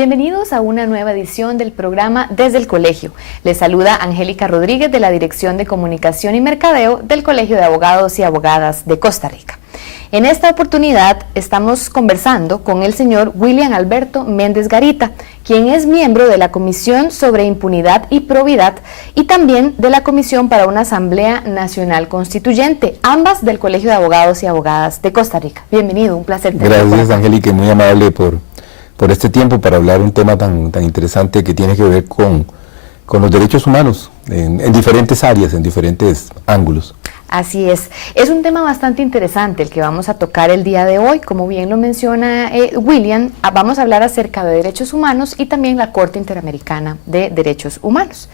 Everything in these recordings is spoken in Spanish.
Bienvenidos a una nueva edición del programa Desde el Colegio. Les saluda Angélica Rodríguez de la Dirección de Comunicación y Mercadeo del Colegio de Abogados y Abogadas de Costa Rica. En esta oportunidad estamos conversando con el señor William Alberto Méndez Garita, quien es miembro de la Comisión sobre Impunidad y Probidad y también de la Comisión para una Asamblea Nacional Constituyente, ambas del Colegio de Abogados y Abogadas de Costa Rica. Bienvenido, un placer tenerlo. Gracias, Angélica, muy amable por este tiempo para hablar un tema tan interesante que tiene que ver con los derechos humanos en diferentes áreas, en diferentes ángulos. Así es un tema bastante interesante el que vamos a tocar el día de hoy. Como bien lo menciona William, vamos a hablar acerca de derechos humanos y también la Corte Interamericana de Derechos Humanos.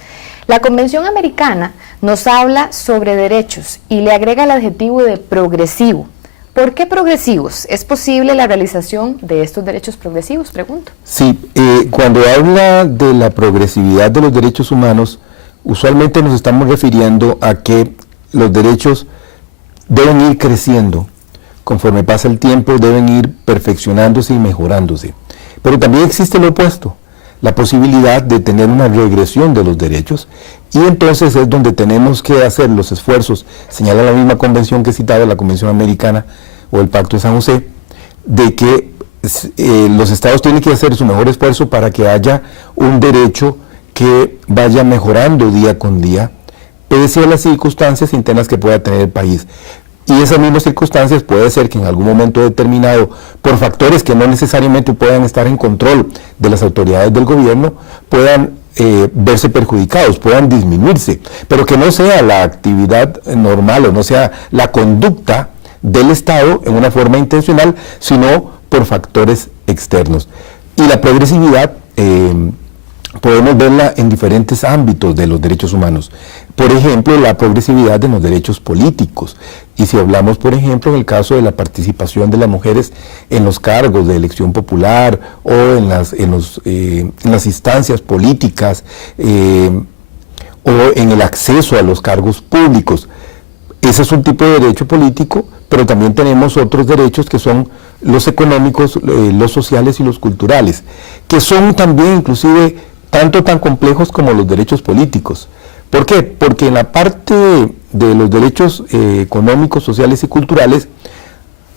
La Convención Americana nos habla sobre derechos y le agrega el adjetivo de progresivo. ¿Por qué progresivos? ¿Es posible la realización de estos derechos progresivos? Pregunto. Sí, cuando habla de la progresividad de los derechos humanos, usualmente nos estamos refiriendo a que los derechos deben ir creciendo. Conforme pasa el tiempo, deben ir perfeccionándose y mejorándose. Pero también existe lo opuesto, la posibilidad de tener una regresión de los derechos, y entonces es donde tenemos que hacer los esfuerzos, señala la misma convención que he citado, la Convención Americana o el Pacto de San José, de que los estados tienen que hacer su mejor esfuerzo para que haya un derecho que vaya mejorando día con día, pese a las circunstancias internas que pueda tener el país. Y esas mismas circunstancias puede ser que en algún momento determinado, por factores que no necesariamente puedan estar en control de las autoridades del gobierno, puedan verse perjudicados, puedan disminuirse, pero que no sea la actividad normal o no sea la conducta del Estado en una forma intencional, sino por factores externos. Y la progresividad podemos verla en diferentes ámbitos de los derechos humanos. Por ejemplo, la progresividad de los derechos políticos. Y si hablamos, por ejemplo, en el caso de la participación de las mujeres en los cargos de elección popular o en las instancias políticas o en el acceso a los cargos públicos. Ese es un tipo de derecho político, pero también tenemos otros derechos que son los económicos, los sociales y los culturales, que son también inclusive tan complejos como los derechos políticos. ¿Por qué? Porque en la parte de los derechos económicos, sociales y culturales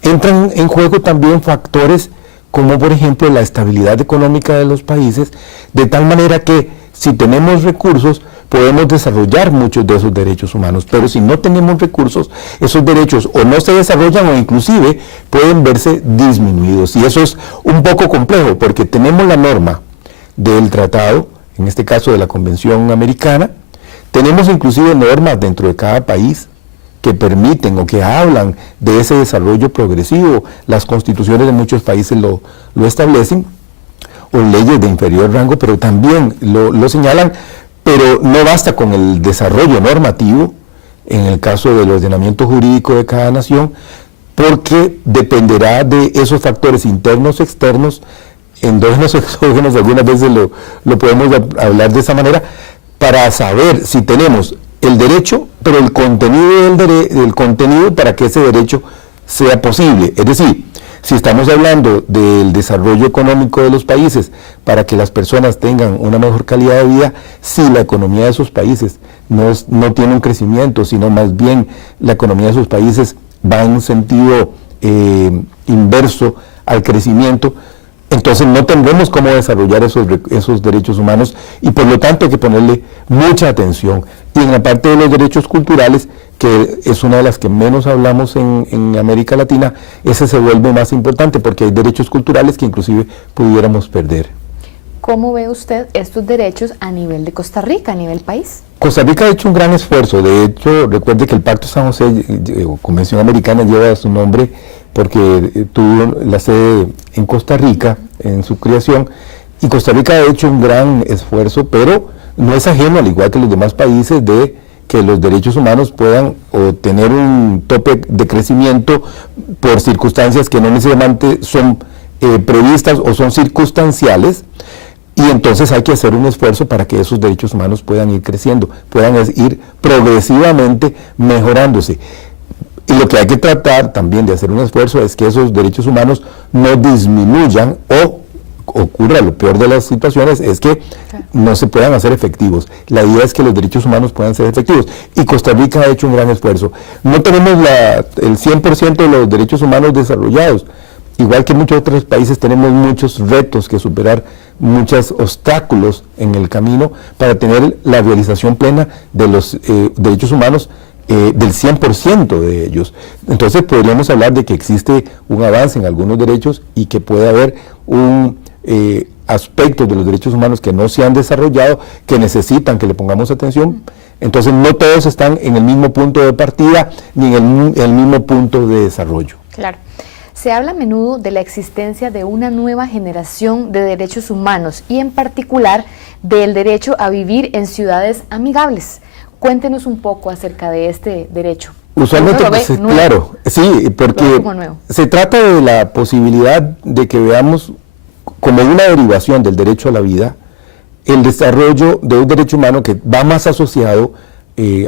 entran en juego también factores como por ejemplo la estabilidad económica de los países, de tal manera que si tenemos recursos podemos desarrollar muchos de esos derechos humanos, pero si no tenemos recursos, esos derechos o no se desarrollan o inclusive pueden verse disminuidos. Y eso es un poco complejo porque tenemos la norma del tratado, en este caso de la Convención Americana, tenemos inclusive normas dentro de cada país que permiten o que hablan de ese desarrollo progresivo. Las constituciones de muchos países lo establecen, o leyes de inferior rango, pero también lo señalan, pero no basta con el desarrollo normativo, en el caso del ordenamiento jurídico de cada nación, porque dependerá de esos factores internos, externos, endógenos, exógenos, algunas veces lo podemos hablar de esa manera, para saber si tenemos el derecho, pero el contenido del contenido para que ese derecho sea posible. Es decir, si estamos hablando del desarrollo económico de los países para que las personas tengan una mejor calidad de vida, si la economía de esos países no tiene un crecimiento, sino más bien la economía de esos países va en un sentido inverso al crecimiento, entonces no tendremos cómo desarrollar esos derechos humanos y por lo tanto hay que ponerle mucha atención. Y en la parte de los derechos culturales, que es una de las que menos hablamos en América Latina, ese se vuelve más importante porque hay derechos culturales que inclusive pudiéramos perder. ¿Cómo ve usted estos derechos a nivel de Costa Rica, a nivel país? Costa Rica ha hecho un gran esfuerzo. De hecho, recuerde que el Pacto de San José, o Convención Americana, lleva su nombre porque tuvo la sede en Costa Rica en su creación, y Costa Rica ha hecho un gran esfuerzo, pero no es ajeno, al igual que los demás países, de que los derechos humanos puedan tener un tope de crecimiento por circunstancias que no necesariamente son previstas o son circunstanciales, y entonces hay que hacer un esfuerzo para que esos derechos humanos puedan ir creciendo, puedan ir progresivamente mejorándose. Y lo que hay que tratar también de hacer un esfuerzo es que esos derechos humanos no disminuyan o ocurra, lo peor de las situaciones es que no se puedan hacer efectivos. La idea es que los derechos humanos puedan ser efectivos. Y Costa Rica ha hecho un gran esfuerzo. No tenemos el 100% de los derechos humanos desarrollados. Igual que muchos otros países tenemos muchos retos que superar, muchos obstáculos en el camino para tener la realización plena de los derechos humanos, del 100% de ellos. Entonces podríamos hablar de que existe un avance en algunos derechos y que puede haber un aspectos de los derechos humanos que no se han desarrollado, que necesitan que le pongamos atención. Entonces no todos están en el mismo punto de partida ni en el mismo punto de desarrollo. Claro. Se habla a menudo de la existencia de una nueva generación de derechos humanos y en particular del derecho a vivir en ciudades amigables. Cuéntenos un poco acerca de este derecho. Usualmente, claro, sí, porque se trata de la posibilidad de que veamos como una derivación del derecho a la vida el desarrollo de un derecho humano que va más asociado.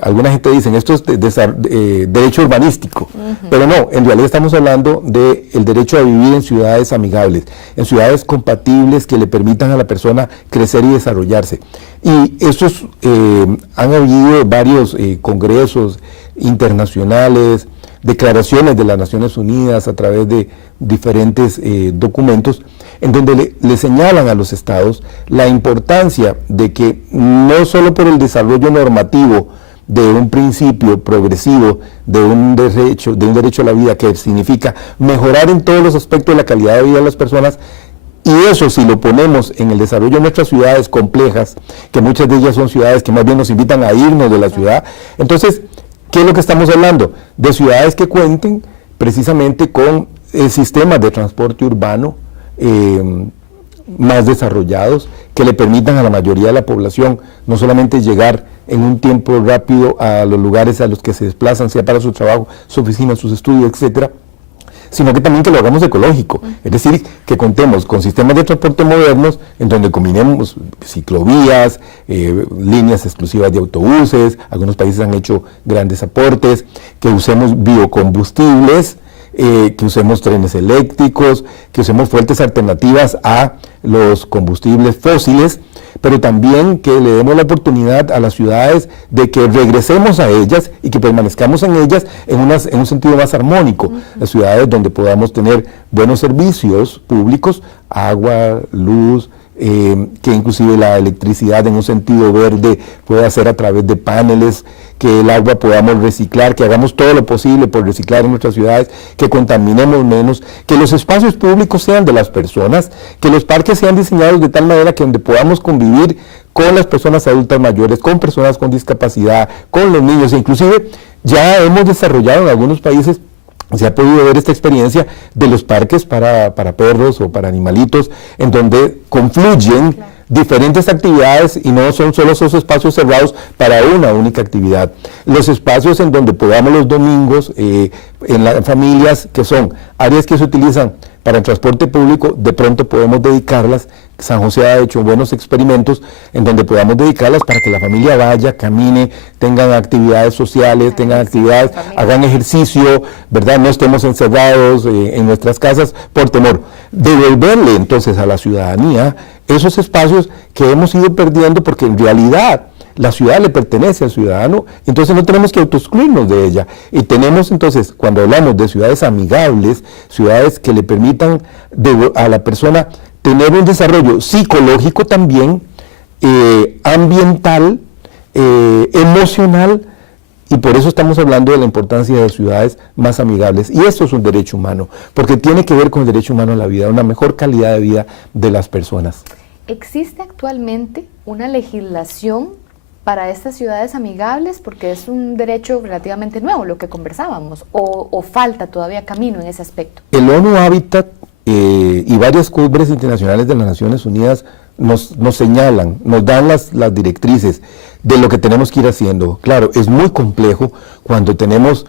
Alguna gente dice, esto es derecho urbanístico, pero no, en realidad estamos hablando del derecho a vivir en ciudades amigables, en ciudades compatibles que le permitan a la persona crecer y desarrollarse. Y estos han habido varios congresos internacionales, declaraciones de las Naciones Unidas a través de diferentes documentos, en donde le señalan a los estados la importancia de que no solo por el desarrollo normativo de un principio progresivo, de un derecho a la vida, que significa mejorar en todos los aspectos de la calidad de vida de las personas, y eso si lo ponemos en el desarrollo de nuestras ciudades complejas, que muchas de ellas son ciudades que más bien nos invitan a irnos de la ciudad, entonces, ¿qué es lo que estamos hablando? De ciudades que cuenten precisamente con sistemas de transporte urbano más desarrollados, que le permitan a la mayoría de la población no solamente llegar en un tiempo rápido a los lugares a los que se desplazan, sea para su trabajo, su oficina, sus estudios, etcétera, sino que también que lo hagamos ecológico, es decir, que contemos con sistemas de transporte modernos en donde combinemos ciclovías, líneas exclusivas de autobuses, algunos países han hecho grandes aportes, que usemos biocombustibles, que usemos trenes eléctricos, que usemos fuentes alternativas a los combustibles fósiles, pero también que le demos la oportunidad a las ciudades de que regresemos a ellas y que permanezcamos en ellas en un sentido más armónico. Las ciudades donde podamos tener buenos servicios públicos, agua, luz, que inclusive la electricidad en un sentido verde pueda ser a través de paneles, que el agua podamos reciclar, que hagamos todo lo posible por reciclar en nuestras ciudades, que contaminemos menos, que los espacios públicos sean de las personas, que los parques sean diseñados de tal manera que donde podamos convivir con las personas adultas mayores, con personas con discapacidad, con los niños, e inclusive ya hemos desarrollado en algunos países. Se ha podido ver esta experiencia de los parques para perros o para animalitos, en donde confluyen diferentes actividades y no son solo esos espacios cerrados para una única actividad. Los espacios en donde podamos los domingos, en las familias, que son áreas que se utilizan para el transporte público, de pronto podemos dedicarlas. San José ha hecho buenos experimentos en donde podamos dedicarlas para que la familia vaya, camine, tengan actividades sociales, tengan actividades, hagan ejercicio, ¿verdad? No estemos encerrados en nuestras casas por temor. Devolverle entonces a la ciudadanía esos espacios que hemos ido perdiendo, porque en realidad la ciudad le pertenece al ciudadano, entonces no tenemos que autoexcluirnos de ella. Y tenemos entonces, cuando hablamos de ciudades amigables, ciudades que le permitan a la persona tener un desarrollo psicológico también, ambiental, emocional, y por eso estamos hablando de la importancia de ciudades más amigables. Y esto es un derecho humano, porque tiene que ver con el derecho humano a la vida, una mejor calidad de vida de las personas. ¿Existe actualmente una legislación para estas ciudades amigables? Porque es un derecho relativamente nuevo, lo que conversábamos, o falta todavía camino en ese aspecto. El ONU Habitat y varias cumbres internacionales de las Naciones Unidas nos señalan, nos dan las directrices de lo que tenemos que ir haciendo. Claro, es muy complejo cuando tenemos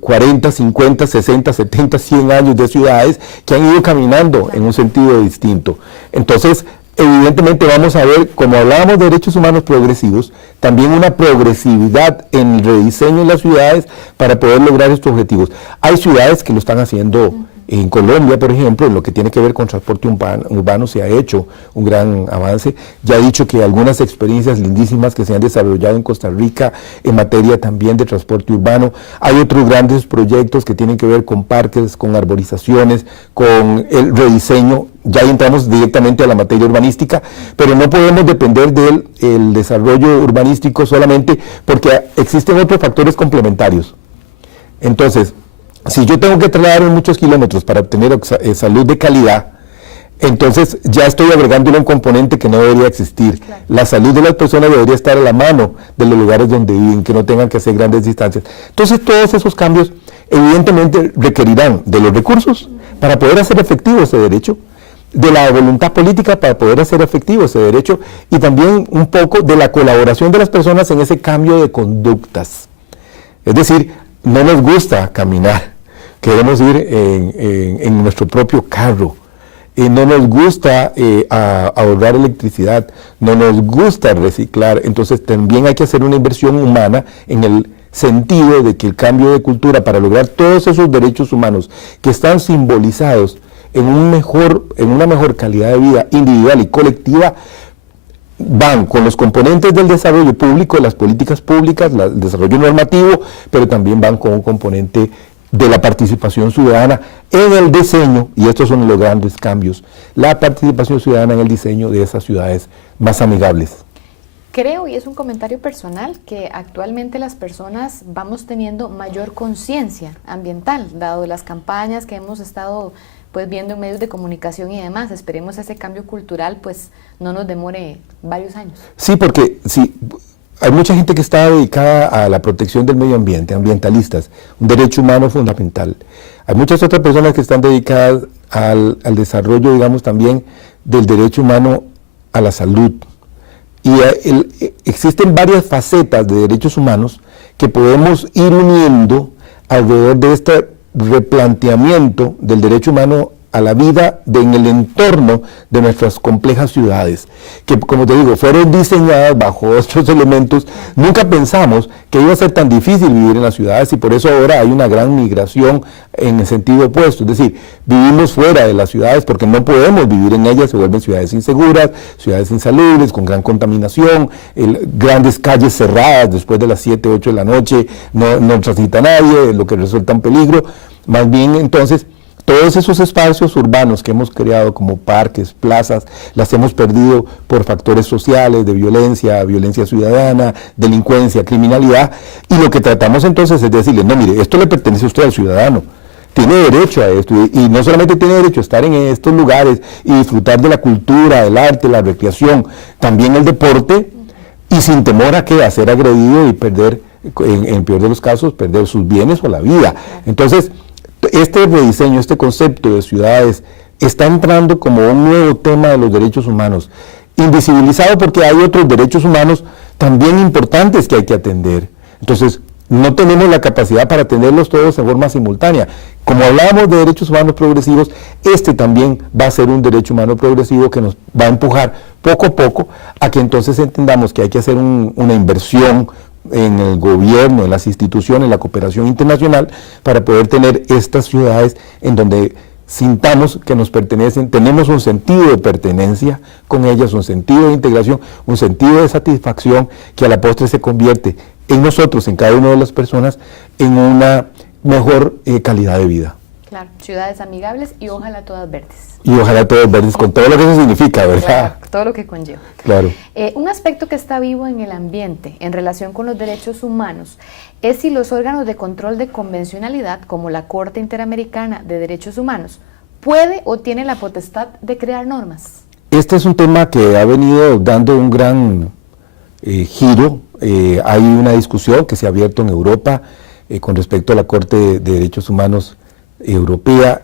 40, 50, 60, 70, 100 años de ciudades que han ido caminando en un sentido distinto. Entonces, evidentemente vamos a ver, como hablábamos de derechos humanos progresivos, también una progresividad en el rediseño de las ciudades para poder lograr estos objetivos. Hay ciudades que lo están haciendo. En Colombia, por ejemplo, en lo que tiene que ver con transporte urbano se ha hecho un gran avance. Ya he dicho que algunas experiencias lindísimas que se han desarrollado en Costa Rica en materia también de transporte urbano. Hay otros grandes proyectos que tienen que ver con parques, con arborizaciones, con el rediseño. Ya entramos directamente a la materia urbanística, pero no podemos depender del desarrollo urbanístico solamente porque existen otros factores complementarios. Entonces, si yo tengo que trasladarme muchos kilómetros para obtener salud de calidad, entonces ya estoy agregándole un componente que no debería existir. Claro. La salud de las personas debería estar a la mano de los lugares donde viven, que no tengan que hacer grandes distancias. Entonces todos esos cambios evidentemente requerirán de los recursos para poder hacer efectivo ese derecho, de la voluntad política para poder hacer efectivo ese derecho y también un poco de la colaboración de las personas en ese cambio de conductas. Es decir, no nos gusta caminar, queremos ir en nuestro propio carro, no nos gusta ahorrar electricidad, no nos gusta reciclar, entonces también hay que hacer una inversión humana en el sentido de que el cambio de cultura para lograr todos esos derechos humanos que están simbolizados en una mejor calidad de vida individual y colectiva, van con los componentes del desarrollo público, las políticas públicas, el desarrollo normativo, pero también van con un componente de la participación ciudadana en el diseño, y estos son los grandes cambios, la participación ciudadana en el diseño de esas ciudades más amigables. Creo, y es un comentario personal, que actualmente las personas vamos teniendo mayor conciencia ambiental, dado las campañas que hemos estado pues viendo en medios de comunicación y demás. Esperemos ese cambio cultural pues no nos demore varios años. Sí, porque sí, hay mucha gente que está dedicada a la protección del medio ambiente, ambientalistas, un derecho humano fundamental. Hay muchas otras personas que están dedicadas al desarrollo, digamos, también del derecho humano a la salud. Y existen varias facetas de derechos humanos que podemos ir uniendo alrededor de este replanteamiento del derecho humano a la vida en el entorno de nuestras complejas ciudades, que como te digo, fueron diseñadas bajo otros elementos. Nunca pensamos que iba a ser tan difícil vivir en las ciudades y por eso ahora hay una gran migración en el sentido opuesto, es decir, vivimos fuera de las ciudades porque no podemos vivir en ellas, se vuelven ciudades inseguras, ciudades insalubres, con gran contaminación, grandes calles cerradas después de las 7, 8 de la noche, no transita nadie, lo que resulta un peligro. Más bien entonces, todos esos espacios urbanos que hemos creado como parques, plazas, las hemos perdido por factores sociales, de violencia ciudadana, delincuencia, criminalidad, y lo que tratamos entonces es decirle, no, mire, esto le pertenece a usted al ciudadano, tiene derecho a esto, y no solamente tiene derecho a estar en estos lugares y disfrutar de la cultura, el arte, la recreación, también el deporte, y sin temor a que a ser agredido y perder, en el peor de los casos, perder sus bienes o la vida. Entonces, este rediseño, este concepto de ciudades está entrando como un nuevo tema de los derechos humanos, invisibilizado porque hay otros derechos humanos también importantes que hay que atender. Entonces, no tenemos la capacidad para atenderlos todos en forma simultánea. Como hablábamos de derechos humanos progresivos, este también va a ser un derecho humano progresivo que nos va a empujar poco a poco a que entonces entendamos que hay que hacer una inversión en el gobierno, en las instituciones, en la cooperación internacional, para poder tener estas ciudades en donde sintamos que nos pertenecen, tenemos un sentido de pertenencia con ellas, un sentido de integración, un sentido de satisfacción que a la postre se convierte en nosotros, en cada una de las personas, en una mejor calidad de vida. Claro, ciudades amigables y ojalá todas verdes. Y ojalá todas verdes, con todo lo que eso significa, ¿verdad? Claro, todo lo que conlleva. Claro. Un aspecto que está vivo en el ambiente en relación con los derechos humanos es si los órganos de control de convencionalidad, como la Corte Interamericana de Derechos Humanos, puede o tiene la potestad de crear normas. Este es un tema que ha venido dando un gran giro. Hay una discusión que se ha abierto en Europa con respecto a la Corte de Derechos Humanos Europea.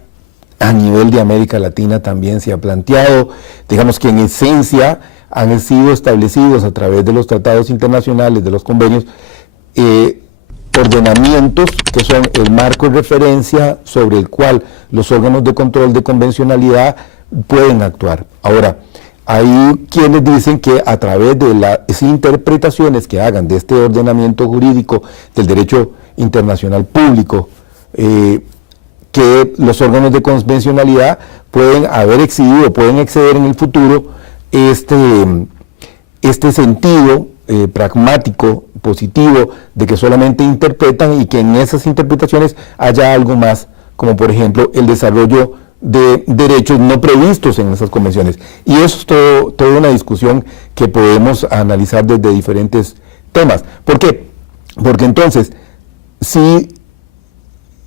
A nivel de América Latina también se ha planteado, digamos que en esencia han sido establecidos a través de los tratados internacionales, de los convenios, ordenamientos que son el marco de referencia sobre el cual los órganos de control de convencionalidad pueden actuar. Ahora, hay quienes dicen que a través de las interpretaciones que hagan de este ordenamiento jurídico del derecho internacional público, que los órganos de convencionalidad pueden haber excedido, pueden exceder en el futuro este sentido pragmático, positivo, de que solamente interpretan y que en esas interpretaciones haya algo más, como por ejemplo el desarrollo de derechos no previstos en esas convenciones. Y eso es toda una discusión que podemos analizar desde diferentes temas. ¿Por qué? Porque entonces, si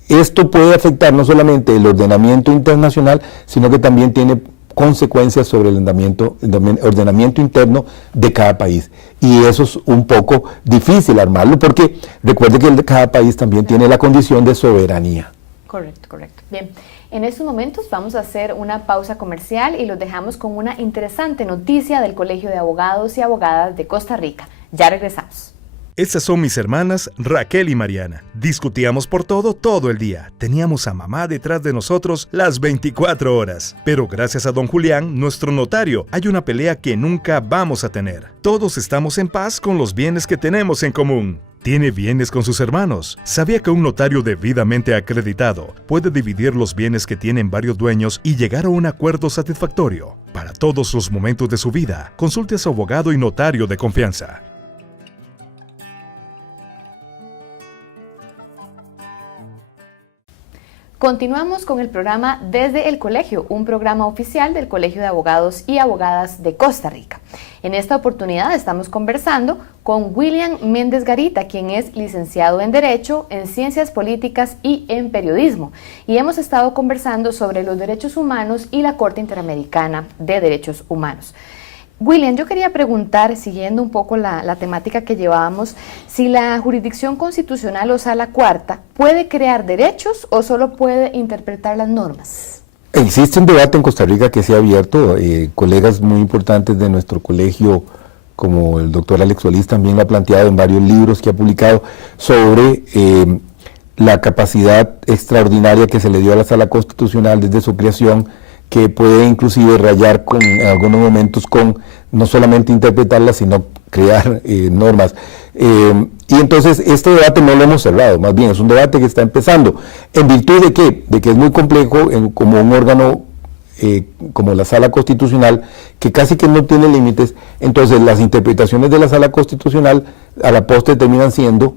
esto puede afectar no solamente el ordenamiento internacional, sino que también tiene consecuencias sobre el ordenamiento interno de cada país. Y eso es un poco difícil armarlo, porque recuerde que cada país también tiene la condición de soberanía. Correcto, correcto. Bien, en estos momentos vamos a hacer una pausa comercial y los dejamos con una interesante noticia del Colegio de Abogados y Abogadas de Costa Rica. Ya regresamos. Estas son mis hermanas Raquel y Mariana. Discutíamos por todo el día. Teníamos a mamá detrás de nosotros las 24 horas. Pero gracias a don Julián, nuestro notario, hay una pelea que nunca vamos a tener. Todos estamos en paz con los bienes que tenemos en común. Tiene bienes con sus hermanos. ¿Sabía que un notario debidamente acreditado puede dividir los bienes que tienen varios dueños y llegar a un acuerdo satisfactorio? Para todos los momentos de su vida, consulte a su abogado y notario de confianza. Continuamos con el programa Desde el Colegio, un programa oficial del Colegio de Abogados y Abogadas de Costa Rica. En esta oportunidad estamos conversando con William Méndez Garita, quien es licenciado en Derecho, en Ciencias Políticas y en Periodismo. Y hemos estado conversando sobre los derechos humanos y la Corte Interamericana de Derechos Humanos. William, yo quería preguntar, siguiendo un poco la temática que llevábamos, si la jurisdicción constitucional o sala cuarta puede crear derechos o solo puede interpretar las normas. Existe un debate en Costa Rica que se ha abierto, colegas muy importantes de nuestro colegio, como el doctor Alex Solís, también lo ha planteado en varios libros que ha publicado sobre la capacidad extraordinaria que se le dio a la sala constitucional desde su creación, que puede inclusive rayar en algunos momentos con no solamente interpretarlas, sino crear normas. Y entonces este debate no lo hemos cerrado, más bien es un debate que está empezando. ¿En virtud de qué? De que es muy complejo como un órgano como la Sala Constitucional, que casi que no tiene límites. Entonces las interpretaciones de la Sala Constitucional a la postre terminan siendo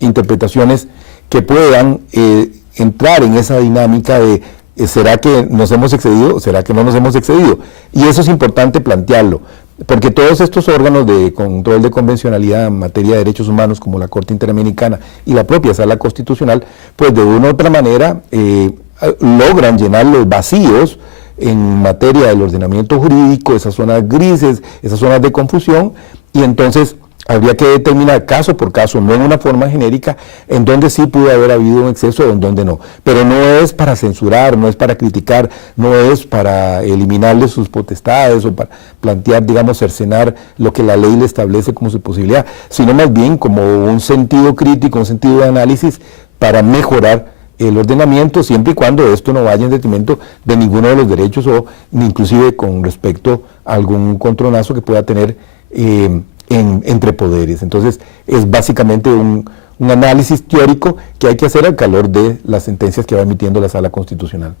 interpretaciones que puedan entrar en esa dinámica de ¿será que nos hemos excedido o será que no nos hemos excedido? Y eso es importante plantearlo, porque todos estos órganos de control de convencionalidad en materia de derechos humanos, como la Corte Interamericana y la propia Sala Constitucional, pues de una u otra manera logran llenar los vacíos en materia del ordenamiento jurídico, esas zonas grises, esas zonas de confusión, y entonces habría que determinar caso por caso, no en una forma genérica, en donde sí pudo haber habido un exceso o en donde no. Pero no es para censurar, no es para criticar, no es para eliminarle sus potestades o para plantear, digamos, cercenar lo que la ley le establece como su posibilidad, sino más bien como un sentido crítico, un sentido de análisis para mejorar el ordenamiento, siempre y cuando esto no vaya en detrimento de ninguno de los derechos o inclusive con respecto a algún contronazo que pueda tener entre poderes. Entonces es básicamente un análisis teórico que hay que hacer al calor de las sentencias que va emitiendo la Sala Constitucional.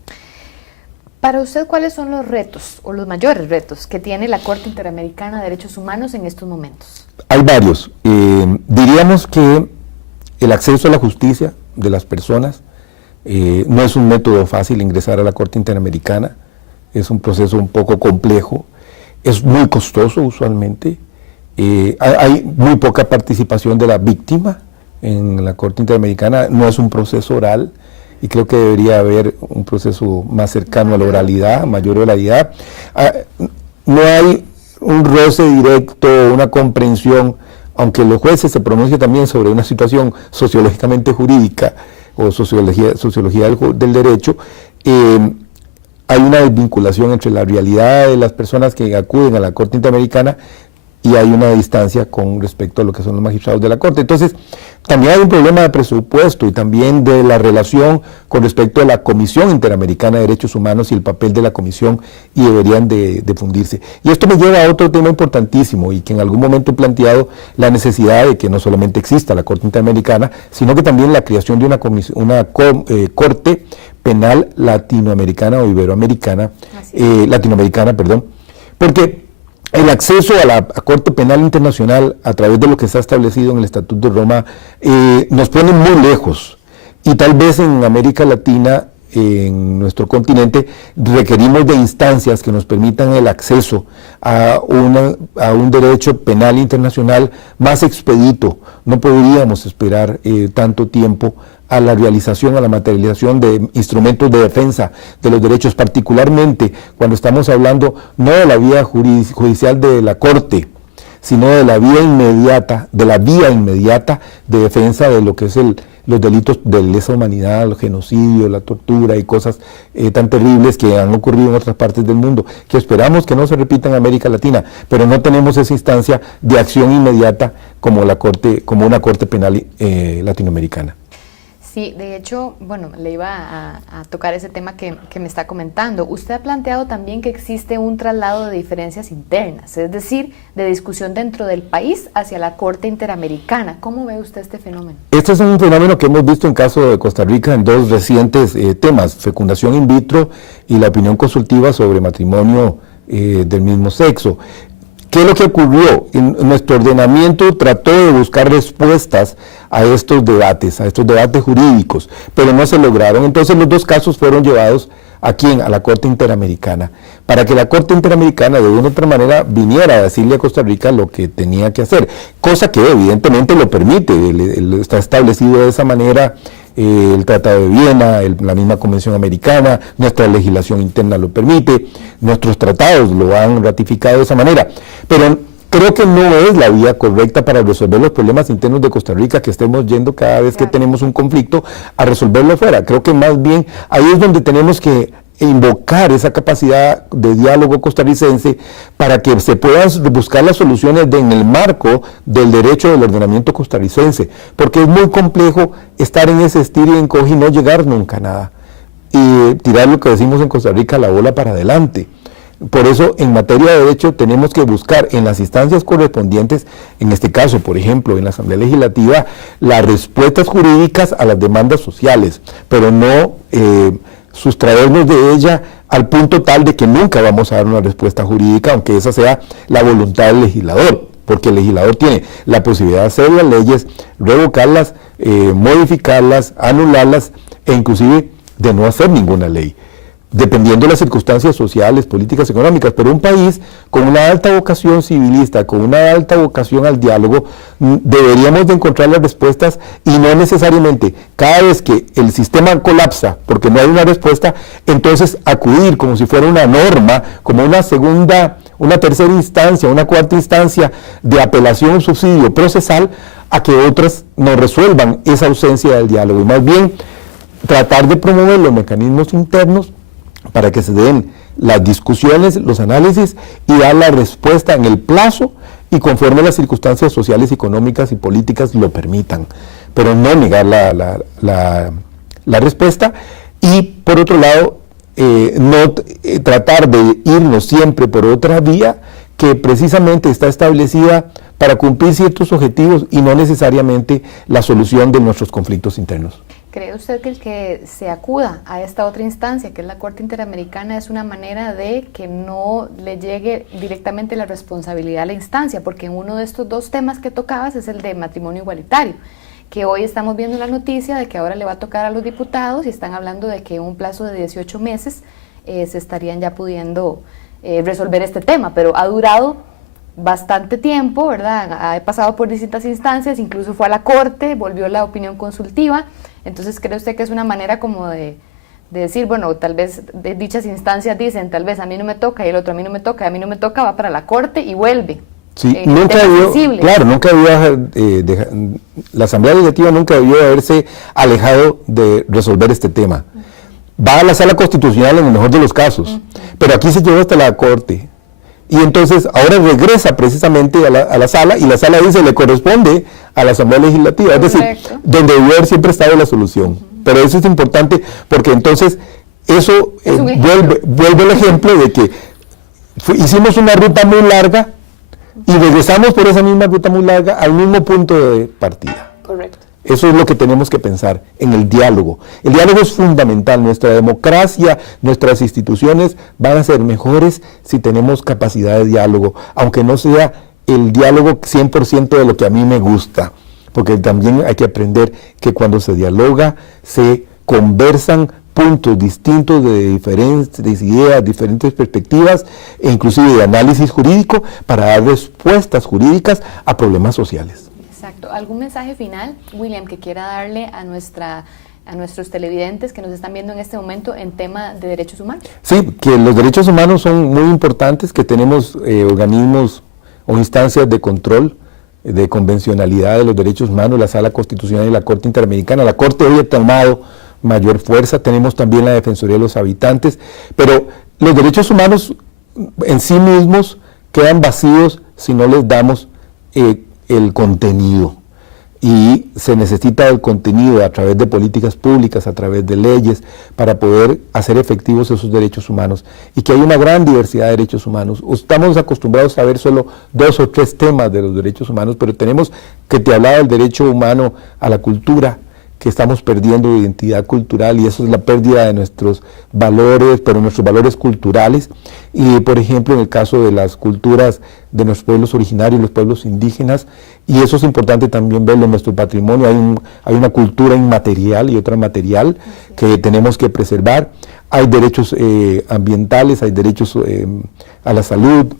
Para usted, ¿cuáles son los retos o los mayores retos que tiene la Corte Interamericana de Derechos Humanos en estos momentos? Hay varios. Diríamos que el acceso a la justicia de las personas no es un método fácil ingresar a la Corte Interamericana, es un proceso un poco complejo, es muy costoso usualmente. Hay muy poca participación de la víctima en la Corte Interamericana, no es un proceso oral y creo que debería haber un proceso más cercano a la oralidad, mayor oralidad. No hay un roce directo, una comprensión, aunque los jueces se pronuncien también sobre una situación sociológicamente jurídica o sociología del derecho, hay una desvinculación entre la realidad de las personas que acuden a la Corte Interamericana y hay una distancia con respecto a lo que son los magistrados de la Corte. Entonces, también hay un problema de presupuesto y también de la relación con respecto a la Comisión Interamericana de Derechos Humanos y el papel de la Comisión, y deberían de fundirse. Y esto me lleva a otro tema importantísimo y que en algún momento he planteado, la necesidad de que no solamente exista la Corte Interamericana, sino que también la creación de una Corte Penal Latinoamericana o Iberoamericana, latinoamericana, perdón, porque el acceso a la Corte Penal Internacional a través de lo que está establecido en el Estatuto de Roma nos pone muy lejos, y tal vez en América Latina, en nuestro continente, requerimos de instancias que nos permitan el acceso a un derecho penal internacional más expedito. No podríamos esperar tanto tiempo a la realización, a la materialización de instrumentos de defensa de los derechos, particularmente cuando estamos hablando no de la vía judicial de la Corte, sino de la vía inmediata, de defensa de lo que es los delitos de lesa humanidad, el genocidio, la tortura y cosas tan terribles que han ocurrido en otras partes del mundo, que esperamos que no se repitan en América Latina, pero no tenemos esa instancia de acción inmediata como una Corte Penal latinoamericana. Sí, de hecho, bueno, le iba a tocar ese tema que me está comentando. Usted ha planteado también que existe un traslado de diferencias internas, es decir, de discusión dentro del país hacia la Corte Interamericana. ¿Cómo ve usted este fenómeno? Este es un fenómeno que hemos visto en caso de Costa Rica en dos recientes temas: fecundación in vitro y la opinión consultiva sobre matrimonio del mismo sexo. ¿Qué es lo que ocurrió? Nuestro ordenamiento trató de buscar respuestas a estos debates jurídicos, pero no se lograron. Entonces los dos casos fueron llevados ¿a quién? A la Corte Interamericana, para que la Corte Interamericana de una u otra manera viniera a decirle a Costa Rica lo que tenía que hacer, cosa que evidentemente lo permite, está establecido de esa manera. El Tratado de Viena, la misma Convención Americana, nuestra legislación interna lo permite, nuestros tratados lo han ratificado de esa manera, pero creo que no es la vía correcta para resolver los problemas internos de Costa Rica, que estemos yendo cada vez que tenemos un conflicto a resolverlo afuera. Creo que más bien ahí es donde tenemos que invocar esa capacidad de diálogo costarricense para que se puedan buscar las soluciones en el marco del derecho del ordenamiento costarricense, porque es muy complejo estar en ese estilo y encoge y no llegar nunca a nada, y tirar lo que decimos en Costa Rica, la bola para adelante. Por eso, en materia de derecho, tenemos que buscar en las instancias correspondientes, en este caso, por ejemplo, en la Asamblea Legislativa, las respuestas jurídicas a las demandas sociales, pero no sustraernos de ella al punto tal de que nunca vamos a dar una respuesta jurídica, aunque esa sea la voluntad del legislador, porque el legislador tiene la posibilidad de hacer las leyes, revocarlas, modificarlas, anularlas, e inclusive de no hacer ninguna ley, dependiendo de las circunstancias sociales, políticas, económicas. Pero un país con una alta vocación civilista, con una alta vocación al diálogo, deberíamos de encontrar las respuestas, y no necesariamente cada vez que el sistema colapsa porque no hay una respuesta, entonces acudir como si fuera una norma, como una segunda, una tercera instancia, una cuarta instancia de apelación, subsidio procesal, a que otras nos resuelvan esa ausencia del diálogo, y más bien tratar de promover los mecanismos internos para que se den las discusiones, los análisis, y dar la respuesta en el plazo y conforme las circunstancias sociales, económicas y políticas lo permitan, pero no negar la respuesta. Y por otro lado, no tratar de irnos siempre por otra vía que precisamente está establecida para cumplir ciertos objetivos y no necesariamente la solución de nuestros conflictos internos. ¿Cree usted que el que se acuda a esta otra instancia, que es la Corte Interamericana, es una manera de que no le llegue directamente la responsabilidad a la instancia? Porque en uno de estos dos temas que tocabas es el de matrimonio igualitario, que hoy estamos viendo la noticia de que ahora le va a tocar a los diputados, y están hablando de que en un plazo de 18 meses se estarían ya pudiendo resolver este tema, pero ha durado bastante tiempo, ¿verdad? Ha pasado por distintas instancias, incluso fue a la Corte, volvió la opinión consultiva. Entonces, ¿cree usted que es una manera como de decir, bueno, tal vez de dichas instancias dicen, tal vez a mí no me toca, y el otro a mí no me toca, y a mí no me toca, va para la Corte y vuelve? Sí, nunca debió, la Asamblea Legislativa nunca debió haberse alejado de resolver este tema. Va a la Sala Constitucional en el mejor de los casos, pero aquí se llevó hasta la Corte. Y entonces ahora regresa precisamente a la sala, y la sala dice le corresponde a la Asamblea Legislativa, es decir, donde debió haber siempre estado la solución. Pero eso es importante porque entonces eso vuelve el ejemplo de que hicimos una ruta muy larga y regresamos por esa misma ruta muy larga al mismo punto de partida. Correcto. Eso es lo que tenemos que pensar en el diálogo. El diálogo es fundamental. Nuestra democracia, nuestras instituciones van a ser mejores si tenemos capacidad de diálogo, aunque no sea el diálogo 100% de lo que a mí me gusta, porque también hay que aprender que cuando se dialoga, se conversan puntos distintos de diferentes ideas, diferentes perspectivas, e inclusive de análisis jurídico para dar respuestas jurídicas a problemas sociales. Exacto. ¿Algún mensaje final, William, que quiera darle a nuestros televidentes que nos están viendo en este momento en tema de derechos humanos? Sí, que los derechos humanos son muy importantes, que tenemos organismos o instancias de control, de convencionalidad de los derechos humanos, la Sala Constitucional y la Corte Interamericana. La Corte hoy ha tomado mayor fuerza, tenemos también la Defensoría de los Habitantes, pero los derechos humanos en sí mismos quedan vacíos si no les damos el contenido, y se necesita el contenido a través de políticas públicas, a través de leyes, para poder hacer efectivos esos derechos humanos, y que hay una gran diversidad de derechos humanos. Estamos acostumbrados a ver solo 2 o 3 temas de los derechos humanos, pero tenemos que te hablaba del derecho humano a la cultura, que estamos perdiendo identidad cultural, y eso es la pérdida de nuestros valores, pero nuestros valores culturales. Y por ejemplo en el caso de las culturas de nuestros pueblos originarios, los pueblos indígenas, y eso es importante también verlo en nuestro patrimonio. Hay una cultura inmaterial y otra material que tenemos que preservar. Hay derechos ambientales, hay derechos a la salud,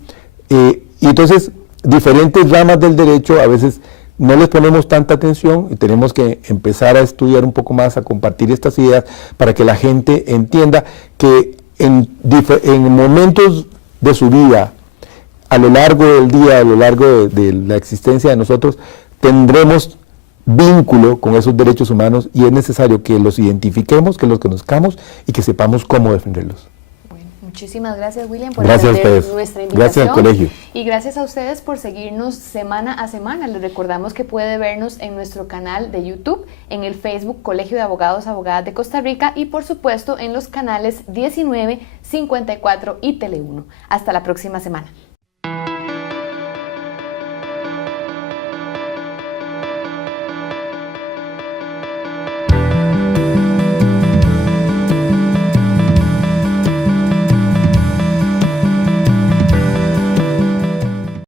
y entonces diferentes ramas del derecho a veces no les ponemos tanta atención, y tenemos que empezar a estudiar un poco más, a compartir estas ideas para que la gente entienda que en momentos de su vida, a lo largo del día, a lo largo de la existencia de nosotros, tendremos vínculo con esos derechos humanos, y es necesario que los identifiquemos, que los conozcamos y que sepamos cómo defenderlos. Muchísimas gracias, William, por atender nuestra invitación. Gracias al colegio. Y gracias a ustedes por seguirnos semana a semana. Les recordamos que puede vernos en nuestro canal de YouTube, en el Facebook Colegio de Abogados, Abogadas de Costa Rica, y por supuesto en los canales 19, 54 y Tele 1. Hasta la próxima semana.